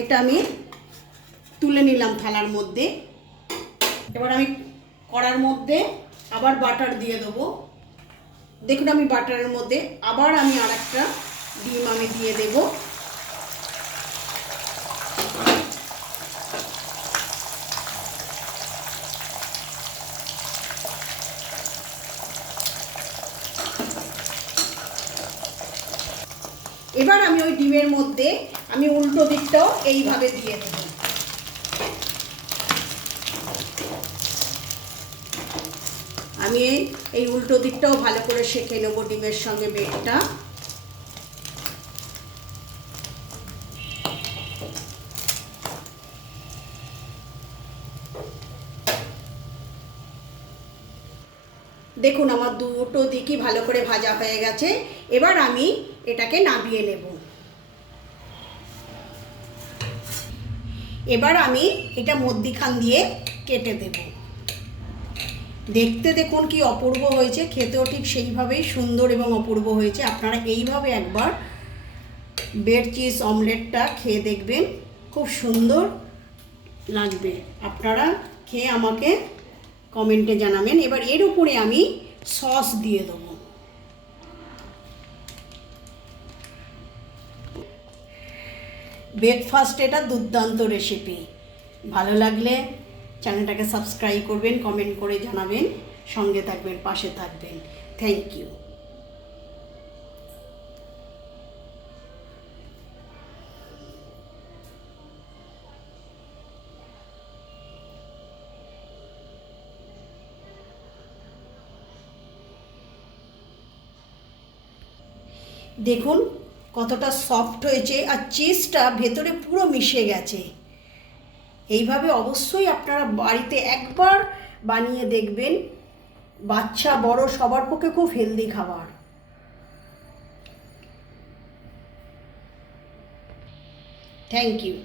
এটা আমি তুলে নিলাম থালার মধ্যে। এবার আমি কড়ার মধ্যে আবার বাটার দিয়ে দেবো। দেখুন আমি বাটারের মধ্যে আবার আমি আরেকটা ডিম আমি দিয়ে দেব। এবার আমি ওই ডিমের মধ্যে আমি উল্টো দিকটাও এইভাবে দিয়ে দেব। আমি এই উল্টো দিকটাও ভালো করে সেঁকে নেব ডিমের সঙ্গে বেটটা। দেখুন আমার দুটো দিকই ভালো করে ভাজা হয়ে গেছে। এবার আমি এটাকে নামিয়ে নেব। এবার আমি এটা মধ্যিখান দিয়ে কেটে দেব। দেখতে দেখুন কি অপূর্ব হয়েছে, খেতেও ঠিক সেইভাবেই সুন্দর এবং অপূর্ব হয়েছে। আপনারা এইভাবে একবার ব্রেড চিজ অমলেটটা খেয়ে দেখবেন, খুব সুন্দর লাগবে। আপনারা খেয়ে আমাকে কমেন্টে জানাবেন। এবার এর উপরে আমি সস দিয়ে দেবো। ব্রেকফাস্ট এটা দুর্দান্ত রেসিপি। ভালো লাগলে চ্যানেলটাকে সাবস্ক্রাইব করবেন, কমেন্ট করে জানাবেন, সঙ্গে থাকবেন, পাশে থাকবেন। Thank you. দেখুন কতটা সফট হয়েছে আর চিজটা ভেতরে পুরো মিশে গেছে। এইভাবে অবশ্যই আপনারা বাড়িতে একবার বানিয়ে দেখবেন। বাচ্চা বড় সবার পক্ষে খুব হেলদি খাবার। Thank you.